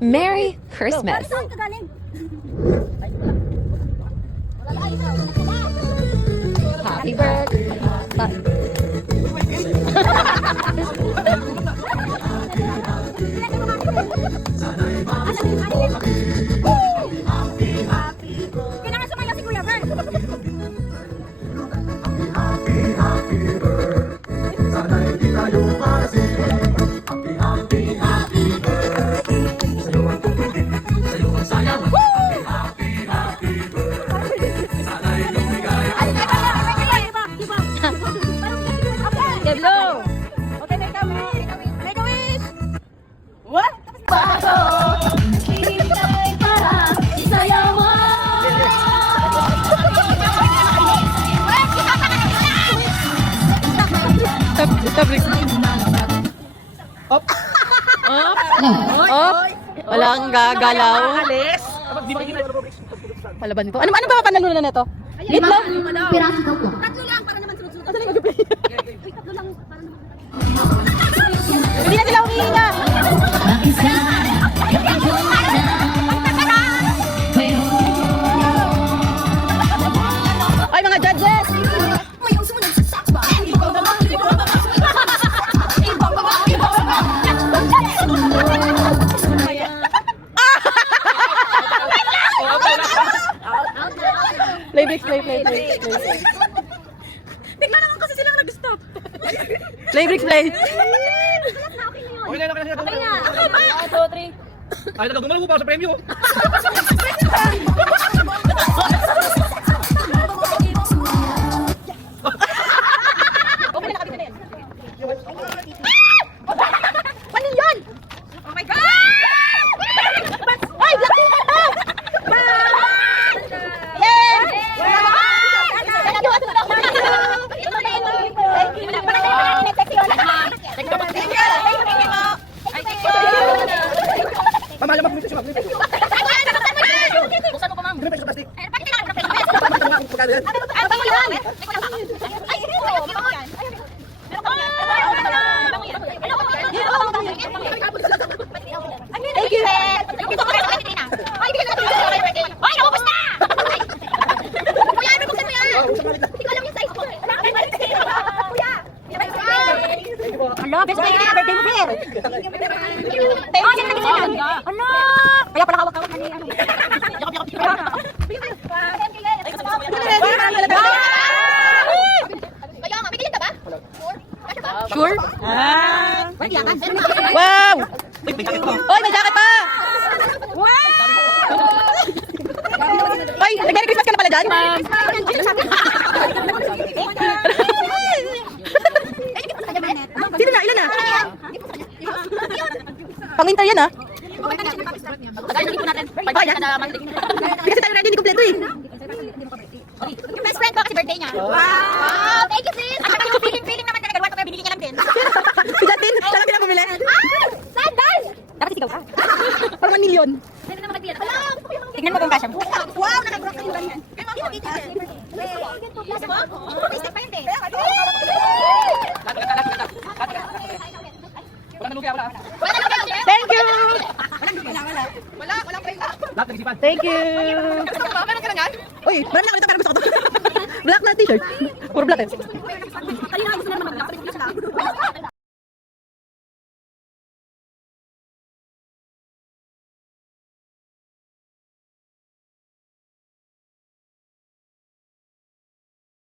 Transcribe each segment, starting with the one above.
Merry Christmas! Happy birthday! Kailangan sumaya si Kuya Bert. Hello! Okay, make a wish. Make a wish. What? Up! Up! Walang gagalaw. Palaban nito. Ano ba panalunan na ito? Meatloaf? Piraso daw po. Tatlo lang para naman sunod-sunod. Tatlo lang para naman. Hindi na sila umihinga. Ay, mga judges! Play. Bigla naman kasi silang nag-stop. Play bricks, play. Okay na, Okay na. Okay, 1, 2, 3. Ay, nagagumalo mo para sa premyo. Ano yun? Oh my God! Ay, black tea na to! Mama, alam mo, kumita siya, kumita. Buksan mo ko, ma'am. Kumita siya sa plastic. Thank you! Ay, bigyan natin yung birthday. Ay, naubos na! Kuya, ano buksan mo yan? Hindi ko alam yung size ko. Kuya! Hello, best friend na birthday mo, Fer! Thank you! Ano? Kaya pala hawak-hawak na ano. Kaya nga, bigyan ka ba? Sure? Wow! Wow! Oy, may jacket pa! Oy, Merry Christmas ka na pala dyan? Sino na? Ilan na? Pang-winter yan, ah. Kasi tayo ready, hindi kompleto eh. Yung best friend ko kasi birthday niya. Wow! Thank you, sis! At saka yung feeling naman talaga, gawa ko kaya binili niya lang din. Si Justin, talagang ka na bumili. Sandal! Dapat sigaw ka. Parang 1 million. Pwede naman mag-beer. Tignan mo kung kasya mo. Wow! Nakagrok ka yung ganyan. Kaya mga dito. Yes, mo? Step pa yun eh. Wala na lugi, wala. Wala na kayo, Jeff? Thank you! Lahat nag-isipan. Thank you! Meron ka na nga? Uy, marami na ako dito pero gusto ko to. Black na t-shirt. Puro black eh. Kanina gusto na naman mag-black.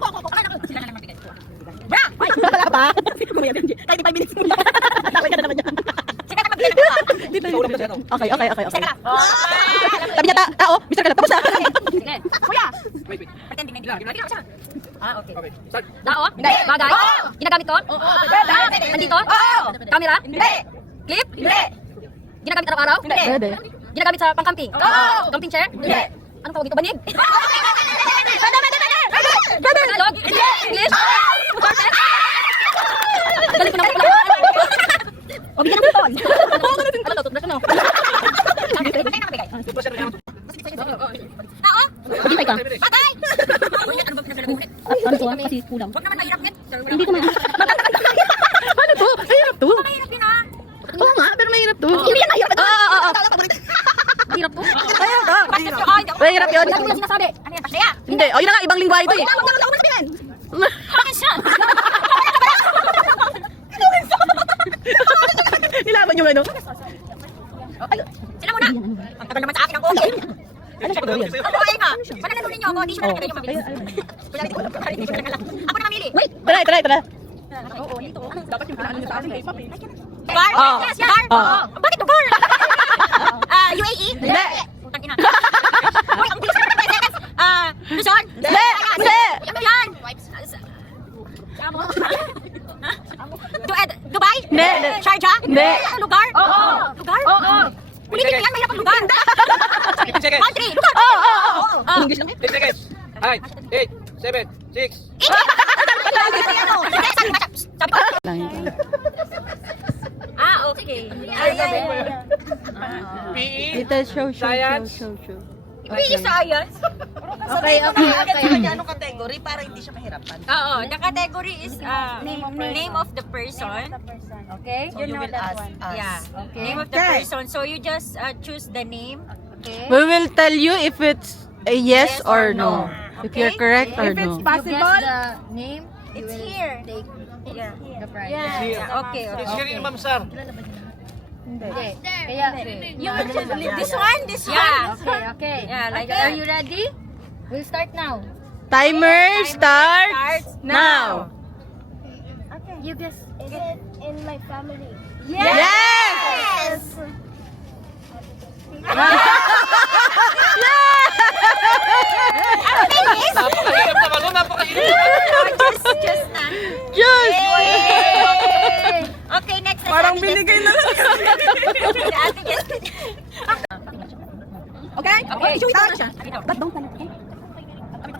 Pero hindi sila na lang magbigay. Bra! Ay, wala pa. Kahit 5 minutes muna. Nakawin ka na naman niya. Sika na magbigay na Sa ulam na siya, no? Okay. Sika na. Sabi niya, tao, Mr. Kalab, tapos na. Sige. Kuya! Wait. Pretending na hindi. Lagi na siya. Ah, okay. Okay, start. Dao? Hindi. Bagay? Ginagamit ko? Oo. Nandito? Oo. Camera? Hindi. Clip? Hindi. Ginagamit araw-araw? Hindi. Pwede. Ginagamit sa pang-camping? Oo. Camping chair? Hindi. Anong tawag ito? Banig? Tagalog? Hindi. English? Galing ko naman. O, bigyan natin ito. Ano to? Toothbrush ano? Bigay na mabigay. Toothbrush na yan. Tao? Maghintay ka. Patay! Ano ba pinasalabuhin? Ano to? Kasi kulang. Huwag naman mahirap yan. Hindi ko ma... Ano to? Mahirap to. Mahirap yun ah. Oo nga, pero mahirap to. Hindi yan mahirap. Oo. yun. Wala mo lang sinasabi. Ano yan, Pasaya? Hindi. O, yun na nga, ibang lingwahe ito eh. Wala mo sabihin. Bakit siya? Nilaban yung ano. Sila muna. Ang tagal naman sa akin ang okay. Ano siya pagawin? Ano ay nga? Pananalunin niyo ako, di siya na nyo mabilis. Wala, hindi ko alam. Ako na mamili. Wait! Tara. Oo, dito. Dapat yung pinaanin niya sa akin kay Papi. Bar? Oo. Yes, bar? Oo. Bakit to bar? UAE? Hindi. Putang ina. Uy, ang bilis naman 5 seconds. Luzon? Hindi. Hindi. Ano yan? Dubai? Hindi. Sharjah? Hindi. Lugar? Oo. Lugar? Oo. Ulitin ko yan, mahirap ang lugar. 15 seconds. Country, lugar. Oo. English lang 10 seconds. 9, 8, 7, 6. Sabi ko. lang. Okay. PE. Ito, show. Science. PE science? Okay. Anong category para hindi siya mahirapan? Oo, the category is name of the person. Okay? So you will ask us. Yeah. Name of the person. So you just choose the name. Okay? We will tell you if it's a yes or no. If Okay? you're correct or If it's no. possible, the name, It's here. take Yeah. the prize. Yeah. Okay. It's here in Ma'am Sar. Hindi. Kaya, This one. This one. okay. Yeah, like Are you ready? We'll start now. Timer starts now. You guess, is it in my family? Yes! Napakahirap naman nun, napakahirap. Just na. Just! Okay, next. Parang binigay na lang. Ate Jess. Okay? Okay. Show it na siya. Dito. Ba't don't tell it, okay?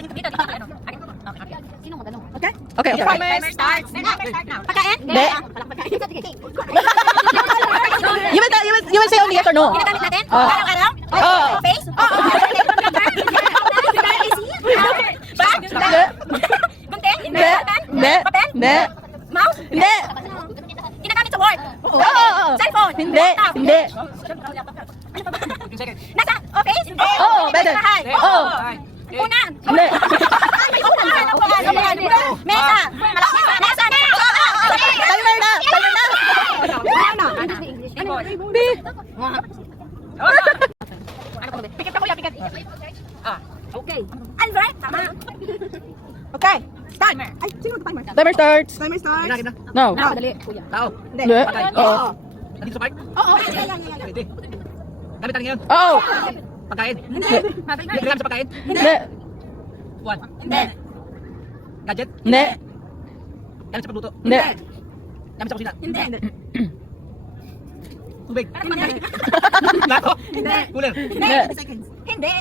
Dito. Ano? Okay. Sino magtanong? Okay? Okay. Timer starts. Timer start now. Pagkain? Hindi. You will say only yes or no. Ginagamit natin? Oh. Araw-araw? Oh. Face? Bag? Gunting? Hindi. Hindi. Papel? Hindi. Mouse? Hindi. Ginagamit sa work? Oo. Cellphone? Hindi. Laptop? Hindi. 15 seconds. Nasa office? Hindi. Oo, better. Bahay? Oo. Unan? Hindi. May unan. Mesa? Nasa na? Timer na. Timer na. Hindi. Pikit ako yan, pikit. Okay. Albert, tama. Okay. Timer. Ay, sino timer? Timer starts. Timer start. Gina. No. Dali, kuya. Tao. Hindi. Oo. Nandito sa park? Oo. Pwede. Gamit ngayon. Oo. Pagkain. Hindi. Gamit sa pagkain. Hindi. One. Hindi. Gadget. Hindi. Gamit sa pagluto. Hindi. Gamit sa kusina. Hindi. Tubig. Hindi. Plato. Hindi. Cooler. Hindi. Hindi.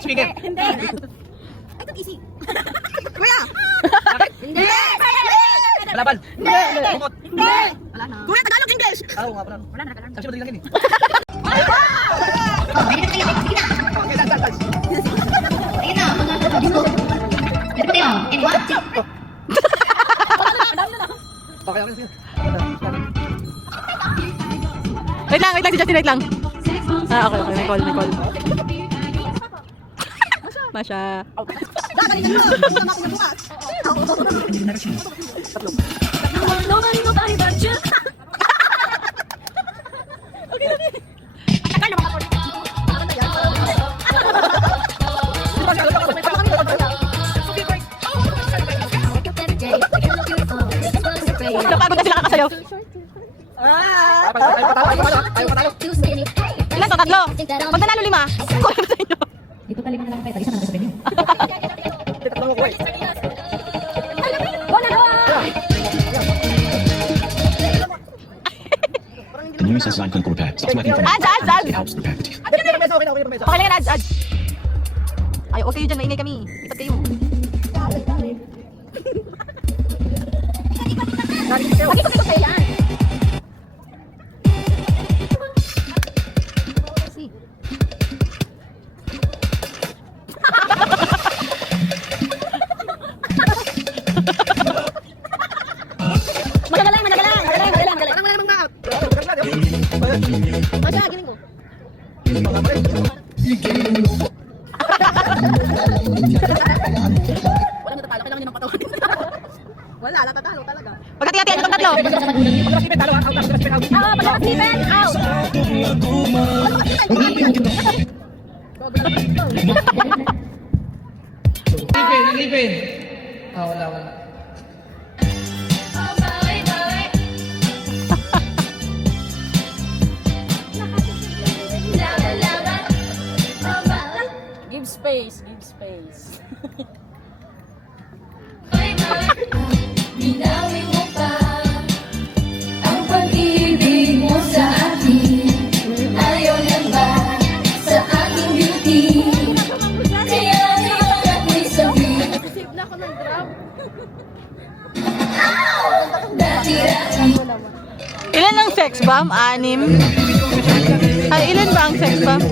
Speaker. Hindi. Ito easy. Kuya. Bakit? Hindi. Kalaban. Hindi. Kumot. Hindi. Kuya, Tagalog, English. Oo nga pala. Wala na nakalang. Sabi mo lang eh. Okay, okay. Wait lang, si Justin, wait lang. Okay, may call. Masha. Napagod na sila kakasayaw. Ayaw patalo. Ilan to? Tatlo. Pag nanalo 5, kuya sa inyo. Tatlong ko eh. The new SS line can repair. Starts working from Ads. It helps repair the teeth. Okay na permeso, okay na permeso. Okay lang yan, ads. Ay, okay kayo dyan, maingay kami. Ipat kayo. Pakikot kayo yan. Magalang. Masha, giling mo. Walang natatalo, kailangan niya ng patawarin. Wala, natatalo talaga. Pagkati-hati, itong tatlo. Steven, talo, out, out, Steven, out. Oo, pagkati Steven, out. Alipin. Ah, wala. Give space, give space. Binawi mo pa ang pag-ibig mo sa akin. Ayaw lang ba sa aking beauty? Kaya ngayon ako'y sabi. Save na ako ng grab. Dati-dati Ilan ang sex bomb? 6? Ay, ilan ba ang sex bomb?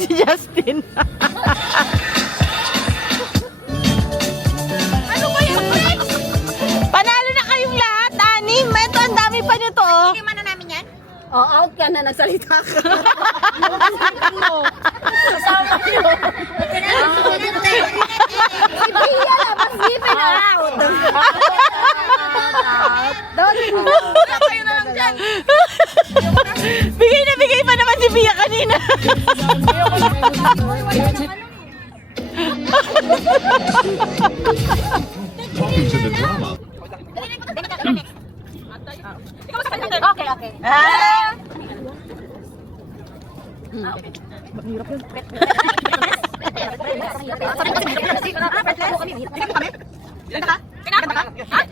Si Justin. Ano ba yun? Panalo na kayong lahat, 6. Ito, ang dami pa nito, oh. Hindi man na namin yan? Oh, out ka na, nagsalita ka. Kasama niyo. Bigay pa naman si Pia kanina. Talking to the drama. Okay, okay. Ah!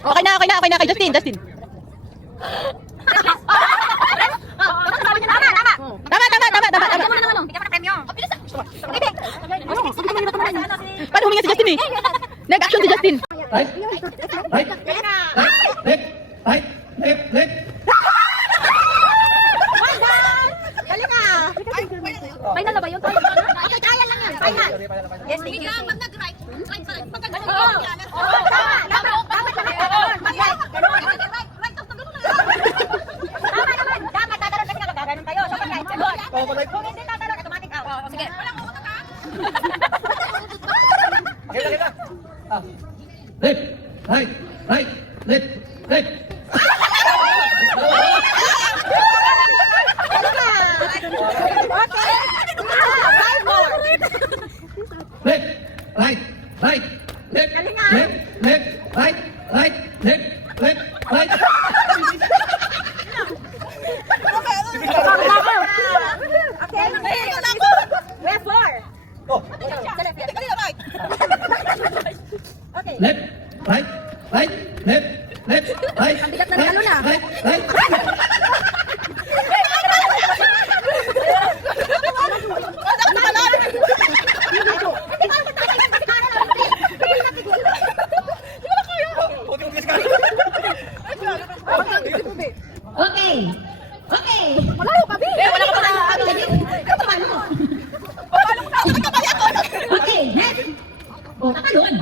Okay na kay Justin. Tama. Paano huminga si Justin eh? Nag-action si Justin. Right. Left. Final na ba yun? Kaya lang yan. Final. Yes, thank you. Pag nag-right. Pag nag-right. Dapat tatalon kasi gaganon kayo. So, pag-right. Kung hindi tatalon, automatic out. Sige. Walang utot ha. Kita. Ah. Left. Right. Left. Left, right, left, right. Where for? Oh, Sa left. Kanina right. Okay. left, right, right. Ang bigat na talo na. Right. Okay. Malaro ka, Bi. Wala ka pala. Okay, next. Oh, tatalon.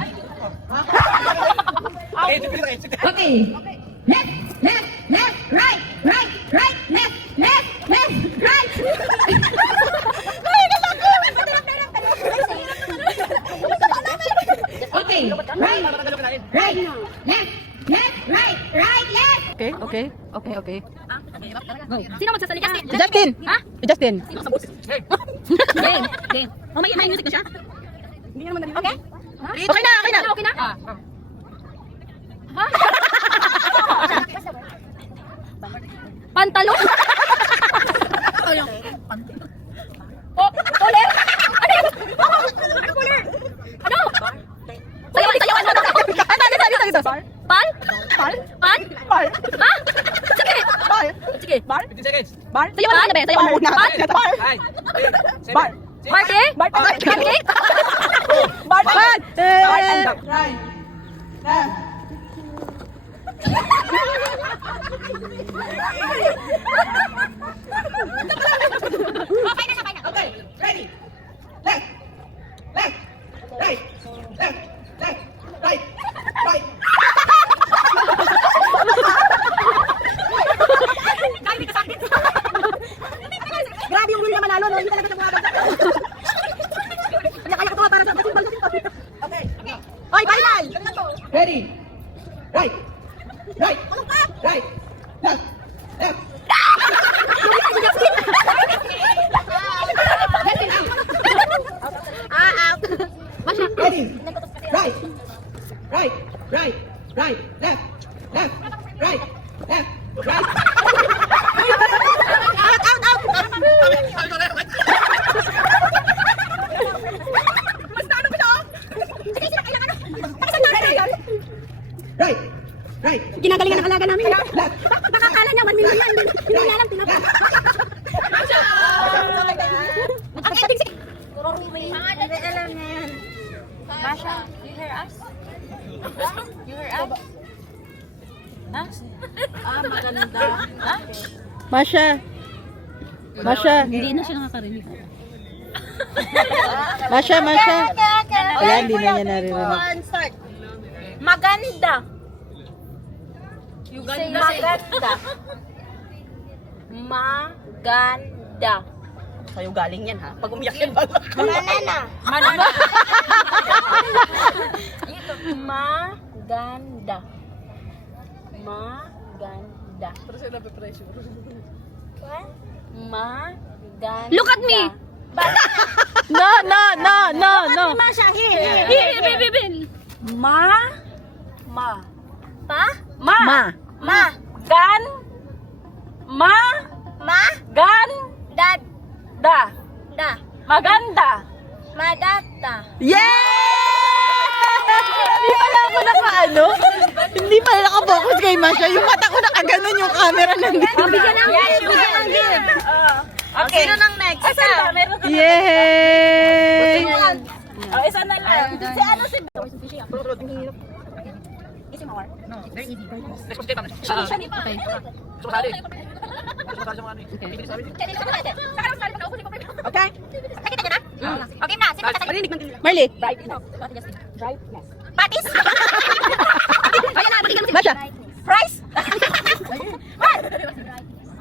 Okay. Left, right, left, right. Okay, right, left. Okay. Sino magsasalita? Si Justin. Ha? Si Justin. Game. Oh, may music na siya? Hindi naman narinig. Okay? Okay na. Okay na? Ha? Pantalon? Oh, ulit? Ano yun? Ano ulit? Ano? Sayawan mo. Ano? Pal? Ha? Sige. Sige. 15 seconds. Sayawan mo na ba? Sayawan mo muna. Pal? Bar. Party? Party? Okay, ready. Left. Right. Grabe yung win na manalo, no? Hindi talaga Masha. Masha. Hindi na siya nakakarinig. Masha, Masha. Wala, hindi na niya One, naririnig. start. Maganda. Maganda. Maganda. Sa'yo galing yan ha. Pag umiyak yan ba? Manana. Maganda. Maganda. Maganda. Look at me. No, no, no, no, no. Ma. Pa? Ma. Gan. Ma. Gan. Dad. Da. Maganda. Madata. Yeah! Hindi pala ako naka-ano. Hindi pala naka-focus kay Masha. Yung mata ko nakaganon yung camera nandito. Bigyan ng gift. Okay. Sino nang next? Asan ba? Meron ka. Yay! Isa na lang. Si ano si... Is it more? Next question naman. Sumasali. Sumasali sa mga ano eh. Bibilis namin eh. Okay. Nakita niyo na? Okay na. Sino sasagot? Marley. Patis? Masha. Price?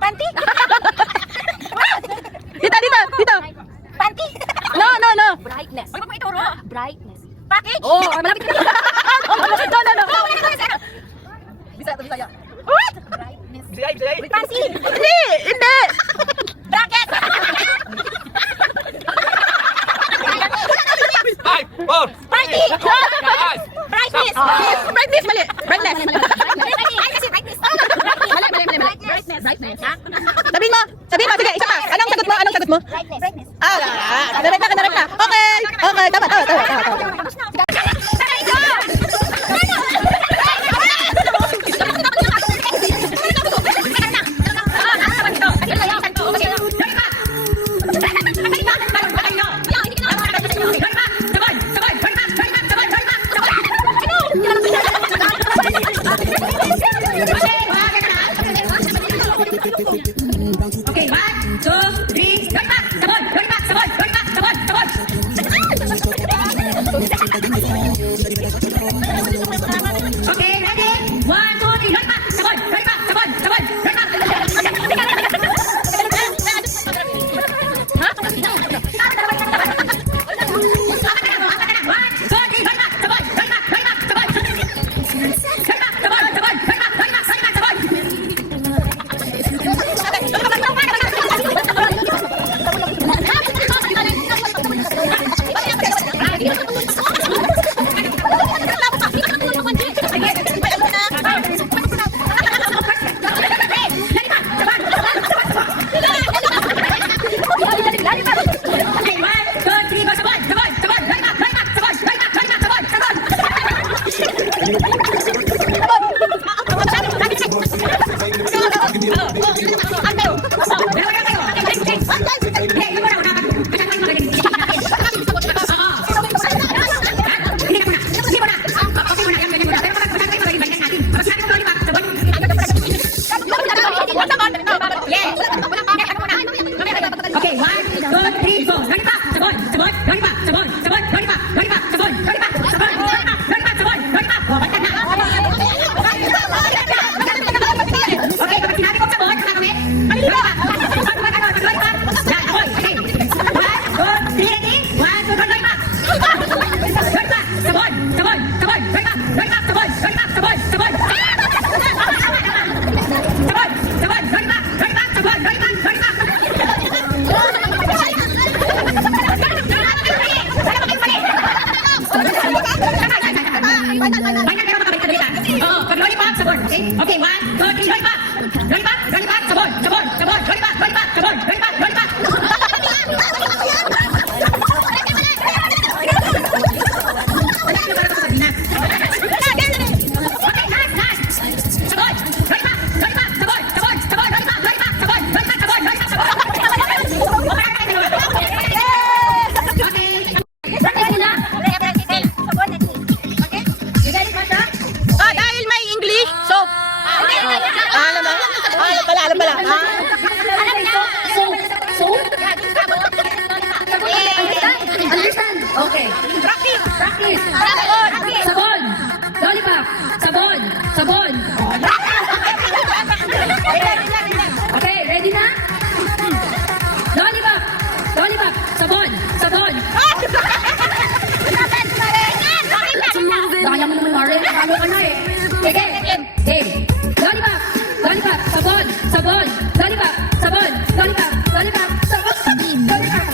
Panty? Dito, dito, dito. Panty? No, no, no. Brightness. Ano ba ituro? Brightness. Package? Oh, malapit ka na. No, no, no. Bisaya, Bisaya. What? Bisaya, Bisaya. Fancy? Hindi, hindi. Bracket? 5, 4, Party? Guys. Brightness? Brightness, mali. Brightness. Ay, kasi brightness. Brightness. Sabihin mo. Sabihin mo. Sige, isa pa. Anong sagot mo? Anong sagot mo? Brightness. Direct na, direct na. Okay. Okay, tama. Okay, 1, 2, 3, sabon! Sabon! Sabon! Sabon! Sabon! Sabon! Okay, ready? 1, 2, 3, sabon! Sabon! Sabon! Okay, 1, 2, 3, lollipop! Lollipop! Lollipop! Sabon! Sabon! Sabon! Lollipop! Lollipop! Sabon! Lollipop! Lollipop! Dahil may English, so... Alam pala. Rabbit. Sabon. Lollipop. Sabon. Sabon. Okay, ready na? Lollipop. Lollipop. Sabon. Sabon. Kaya mo naman, Maren. Kalo ka na eh. Game. Lollipop. Lollipop. Sabon. Sabon. Lollipop. Sabon. Lollipop. Lollipop. Sabon. Lollipop.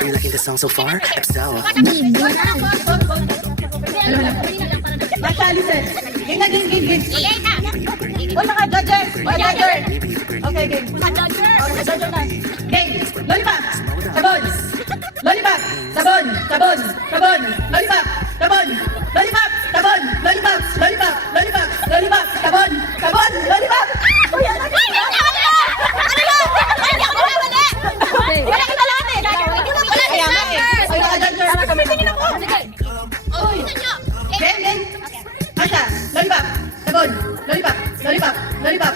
Are you liking the song so far? If so, Masha, listen. Game na, game. O, naka-dodger. O, dodger. Okay, game. Dodger na. Game. Lollipop. Sabon. Lollipop. Sabon. Sabon. Sabon. Lollipop. Sabon. Lollipop. Sabon. Lollipop. Lollipop. Lollipop. Lollipop. Sabon. Sabon. Lollipop. Game. Masha, lollipop. Sabon. Lollipop. Lollipop. Lollipop.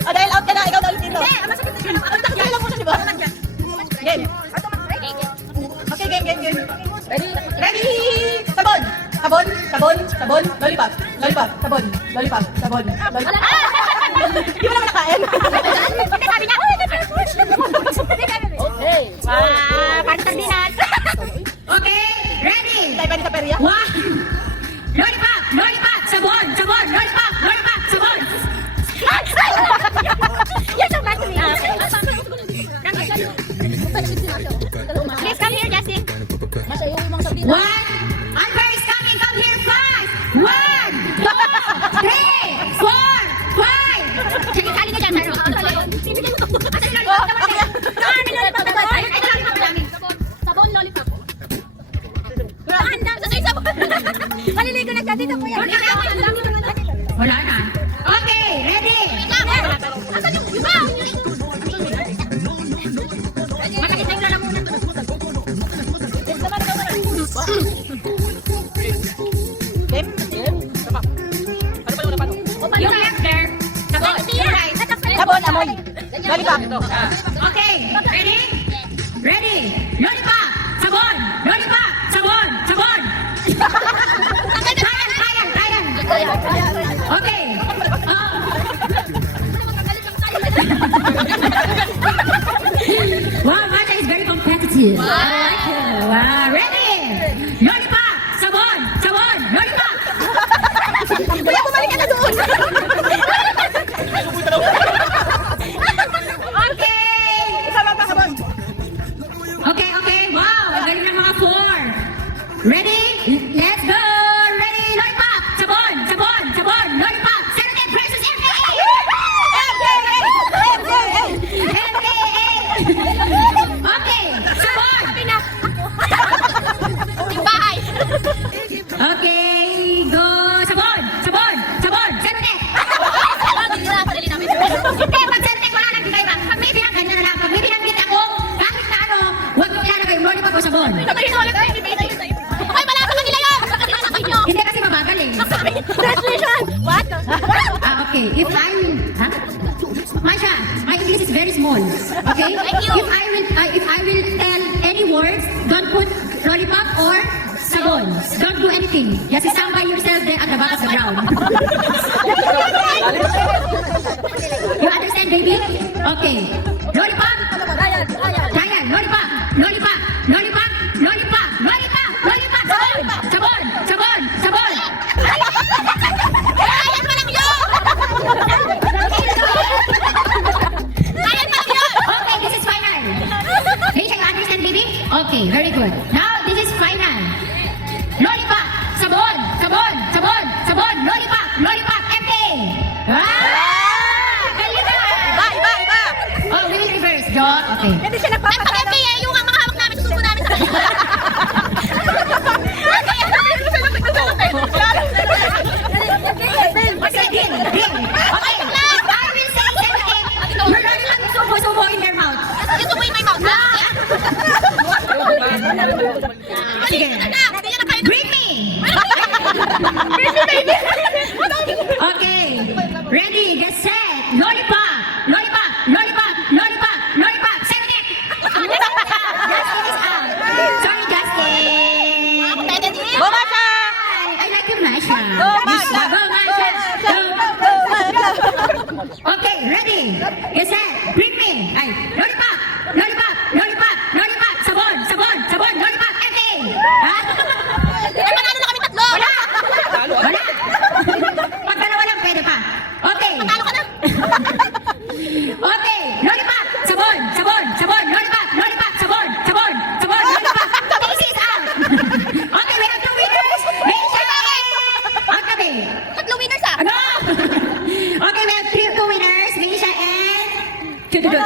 O, dahil out ka na, ikaw na ulit dito. Takya lang muna, di ba? Game. Okay, game. Ready? Sabon. Sabon. Sabon. Sabon. Lollipop. Lollipop. Sabon. Lollipop. Sabon. Lollipop. Di mo naman nakain. Sabi niya, okay. Parang sardinas. Okay, ready? Tayo pa rin sa perya. One. Lollipop. Lollipop. Sabon. Sabon. Lollipop. Lollipop. Sabon. You're so bad to me. Please come here, Justin. One. Unfair is coming. Come here fast. 1, 2, 3, 4, 5. Sige, kali ka dyan. Sabon, lollipop. Maliligo na ka dito, kuya. Wala na. Okay, ready? Asan yung iba? Masakit na yung lalamunan. Yung after. Sabon. Alright. Sabon, amoy. Lollipop. Okay, ready? Ready? Lollipop. Sabon. Lollipop. Sabon. Sabon. Kaya. Okay. Wow, Masha is very competitive. I like her. Wow, ready? Lollipop. Sabon. Sabon. Lollipop. Kuya, bumalik ka na doon. Okay. Isama pa, sabon. Okay. Wow, ang galing ng mga 4. Ready? Let's go. Ready? Lollipop. Sabon. Sabon. Sabon. Lollipop. Sergey versus MKA. Okay. Sabon. Yung bahay. Okay. Go. Sabon. Sabon. Sabon. Sergey. Hindi, pag Sergey, wala nang bigay ba? Pag may binanggan na lang. Pag may binanggit ako, kahit na ano, huwag mo ilalagay yung lollipop o sabon. Ay, wala sa kanila yun! Sa kanila sa inyo! Hindi kasi mabagal eh. Translation! What? Okay. If I will, huh? Masha, my English is very small. Okay? Thank you. If I will tell any words, don't put lollipop or sabon. Don't do anything. Just stand by yourself there at the back of the ground. You understand, baby? Okay. Lollipop. Ryan, lollipop. Lollipop. Lollipop. Lollipop. Lollipop. Lollipop. Sabon. Sabon. Sabon. Ayan pa lang yun! Ayan pa lang yun! Okay, this is final. Risha, you understand, baby? Okay, very good. Now, this is final. Lollipop, sabon, sabon, sabon, sabon, lollipop, lollipop, MK. Galing na! Iba. Oh, we will reverse. John, okay. Hindi siya Nagpapagay kaya yung mga hawak namin, susuko namin sa kanila. Okay, din. Okay, I will say something. You're not allowed to Okay. Ready, get set. Lollipop. Lollipop. Lollipop. Lollipop. Lollipop. Second it. Justin is out. Sorry, Justin. Go, Masha! I like you, Masha. Go, Masha! Go, Masha. Go. Okay, ready. Get set. Bring me. Ay, lollipop. Lollipop. Lollipop. Lollipop. Sabon. Sabon. Sabon. Lollipop. Empty. Ha? Ay, manalo na kami tatlo! Wala. Wala. Pag dalawa lang, pwede pa. Okay. Talo ka na! Okay. Lollipop. Sabon. Sabon. Sabon. Lollipop. Lollipop. Sabon. Sabon. Sabon. Lollipop. This is out. Okay, we have two winners. Misha. Out kami. Tatlo winners ah! Ano? Okay, we have two winners. Misha and... Tududud.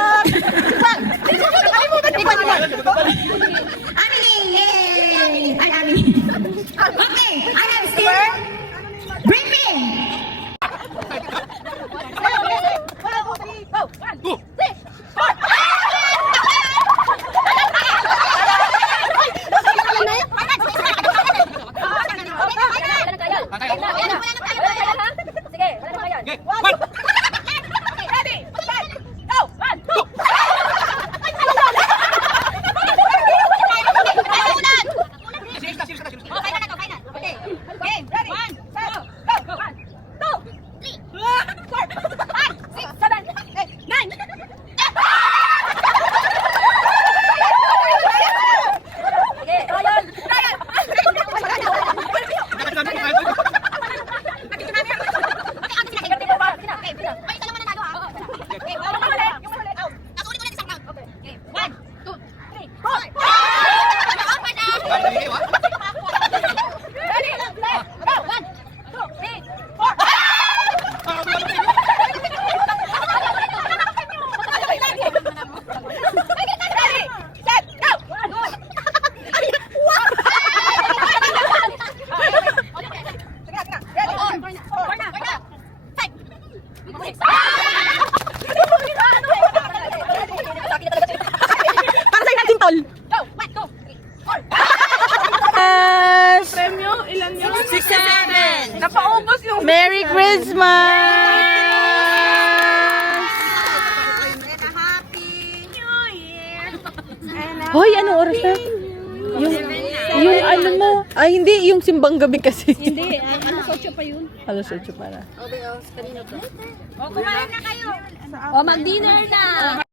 Amini. Yay. Ay, Amini. Okay, I have still... Bring me. Sige, wala na kayo. Okay, one. Ready? Go! One, two! Serious na, serious na, serious na. Okay na to, final. Okay. Game, ready? One, two, go! One, two, three, 4, 5, 6, 7, 8, 9. Sige, Ryan! Ryan! Para sa'yo natin, tol. Go! 1, 2, 3, 4. Premyo, ilan yun? 67. Napaubos yung... Merry Christmas! Hoy, anong oras na? Yung ano mo. Ay, hindi. Yung simbang gabi kasi. Hindi. Alas 8 pa yun. Alas 8 para. O, kumain na kayo. O, mag-dinner na.